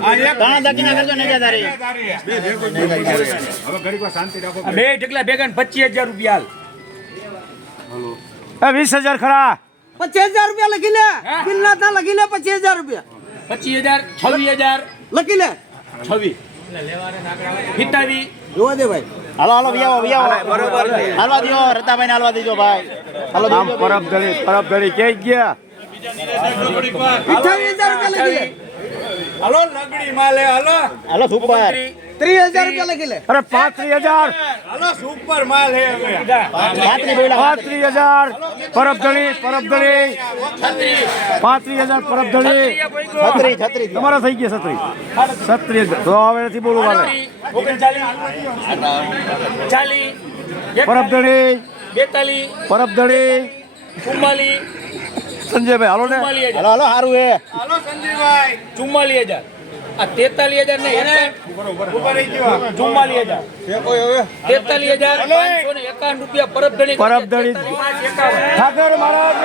ઘણા દક્ષિણા કરજો ને તારી બે ઢગલા ભેગા પચીસ હજાર રૂપિયા હાલ. વીસ હજાર ખરા. પચીસ હજાર રૂપિયા લખી લે હે? બિલ ના થાય લખી લે પચીસ હજાર રૂપિયા. પચીસ હજાર છવ્વીસ હજાર. લખી લે છવ્વીસ પિતાવી જોવા દે ભાઈ. હાલો હાલો વિયાવો વિયાવો. હાલવા દો રતાભાઈ હાલવા દીજો ભાઈ. હાલો આમ દેજો. પરબ ધરી પરબ ધડી કે ગયા? અઠાવીસ હજાર રૂપિયા લખી લે હાલો લગડી માલે હલો. Hello super. ત્રીસ હજાર રૂપિયા લખી લે. અરે પાંત્રીસ હજાર. હાલો સુપર માલ હે પાંત્રી બોલ્યા. પાંત્રીસ હજાર. પરબ ધડી પરબ ધડી પાંત્રીસ હજાર પરબ ધડી છત્રી છત્રી તમારા થઈ ગયા છત્રી છત્રીસ હજાર. તો હવે નથી બોલવું મારે ઓગણચાલીસ ચાલીસ પરબ ધડી બેતાલીસ પરબ ધડી ચુમ્માલીસ સંજયભાઈ હાલો ને. હાલો હાલો સારું હે. હાલો સંજયભાઈ. ચુમ્માલીસ હજાર. આ તેતાલીસ હજાર ને ચુમ્માલીસ હજાર. તેતાલીસ હજાર પાંચસો ને એકાવન રૂપિયા પરબધણી પરબધણી. ઠાકર મહારાજ